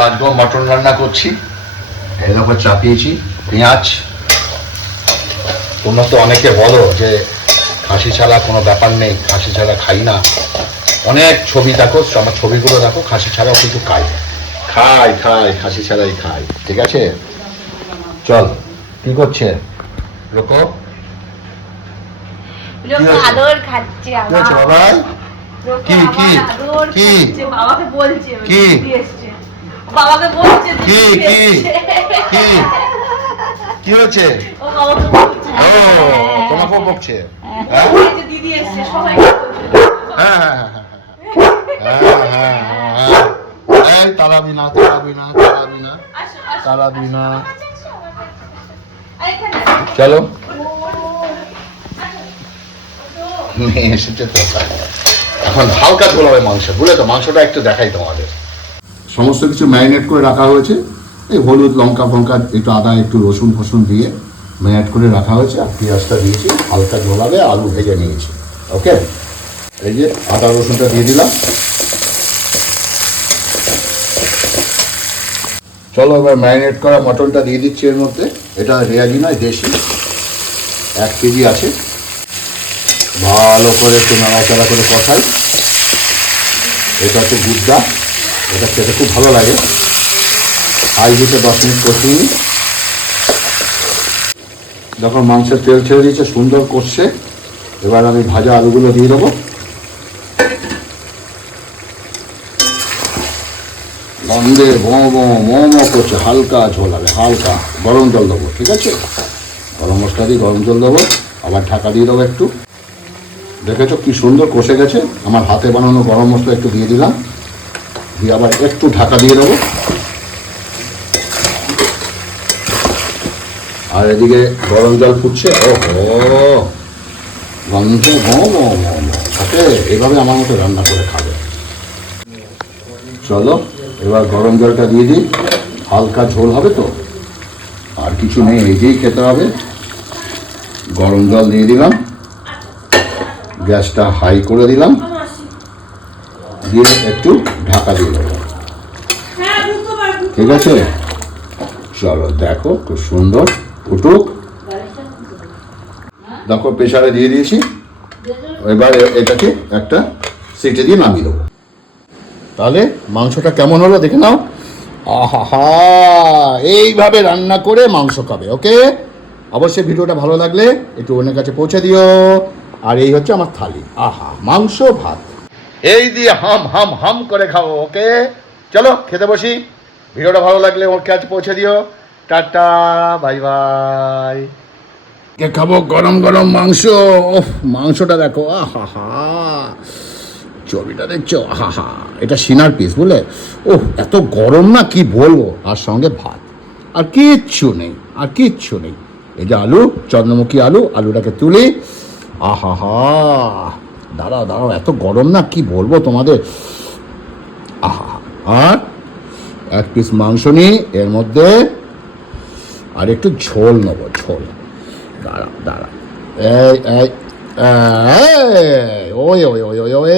আজকেও মটন রান্না করছি। এর উপর চাপিয়েছি পেঁয়াজ। তোমরা তো অনেকে বলো যে খাসি ছাড়া কোনো ব্যাপার নেই খাসি ছাড়া খাই না। অনেক ছবি দেখো আমার ছবিগুলো দেখো খাসি ছাড়াও কিন্তু খাই। খাই খাই খাসি ছাড়াই খাই। ঠিক আছে? চল কি করছে? লোক কি? কি কি, কি? বাবাকে বলছে কি? কি কি? কি হচ্ছে ও তোমাকেও বকছে? হ্যাঁ। ওই যে দিদি এসছে সবাই হ্যাঁ এই তারাবি না তারাবি না তারাবি না আসো আসো। তারাবি না আসো, আর এখানে চলো মেয়ে এসেছে তো। এখন হালকা ঝোল হবে মাংস। বুঝলে তো মাংসটা একটু দেখাই তোমাদের। সমস্ত কিছু ম্যারিনেট করে রাখা হয়েছে। এই হলুদ লঙ্কা ফঙ্কা একটু আদা, একটু রসুন ফসুন দিয়ে ম্যারিনেট করে রাখা হয়েছে আর পেঁয়াজটা দিয়েছি, হালকা ঝোল হবে আলু ভেজে নিয়েছি। ওকে? এই যে আদা, রসুনটা দিয়ে দিলাম। চলো এবার ম্যারিনেট করা মটনটা দিয়ে দিচ্ছি এর মধ্যে। এটা রেয়াজি নয়, দেশি। এক কেজি আছে। ভালো করে একটু নাড়াচাড়া করে কষাই। এটা হচ্ছে গুদ্দা এটা খেতে খুব ভালো লাগে। হাই হিটে দশ মিনিট কষিয়ে নিই যখন মাংসের তেল ছেড়ে দিয়েছে, সুন্দর কষছে। এবার আমি ভাজা আলুগুলো দিয়ে দেবো। গন্ধে মোমো মোমো করছে, হালকা ঝোল হালকা। গরম জল দেবো, ঠিক আছে? গরম মশলা দিয়ে গরম জল দেবো, আবার ঢাকা দিয়ে দেবো একটু। দেখেছ কি সুন্দর কষে গেছে? আমার হাতে বানানো গরম মশলা একটু দিয়ে দিলাম। দিয়ে আবার একটু ঢাকা দিয়ে দেবো। আর এদিকে গরম জল ফুটছে। ও গন্ধে মোমো সাথে এভাবে আমার মতো রান্না করে খাবে। চলো, এবার গরম জলটা দিয়ে দিই। হালকা ঝোল হবে তো? আর কিছু নেই এই দিয়েই খেতে হবে। গরম জল দিয়ে দিলাম। গ্যাসটা হাই করে দিলাম। দিয়ে একটু ঢাকা দিয়ে দেবো ঠিক আছে? চলো দেখো খুব সুন্দর ফুটুক দেখো প্রেশারে দিয়ে দিয়েছি। এবার এটাকে একটা সিটে দিয়ে নামিয়ে দেবো। তাহলে মাংসটা কেমন হলো দেখে নাও। আহা এইভাবে রান্না করে মাংস খাবে ওকে? অবশ্যই ভিডিওটা ভালো লাগলে একটু অন্যের কাছে পৌঁছে দিও। আর এই হচ্ছে আমার থালি। আহা মাংস ভাত। এই দিয়ে হাম হাম হাম করে খাও ওকে। চলো খেতে বসি। ভিডিওটা ভালো লাগলে ওর কাছে পৌঁছে দিও। Tata bye bye. কে খাব? গরম গরম মাংস। ওহ, মাংসটা দেখো। আহা হা। চর্বিটা দেখছ? আহা হা। এটা সিনার পিস বুঝলে? ওহ এত গরম না কি বলব? আর সঙ্গে ভাত। আর কিচ্ছু নেই আর কিচ্ছু নেই। এই যে আলু চন্দ্রমুখী আলু আলুটাকে তুলি। আহা হা। দাঁড়াও দাঁড়াও, এত গরম না, কি বলব তোমাদের? আহা, আর এক পিস মাংস নিই, এর মধ্যে আর একটু ঝোল নেব, ঝোল। দাঁড়া দাঁড়া এই এই ওই ওই ওই ওই।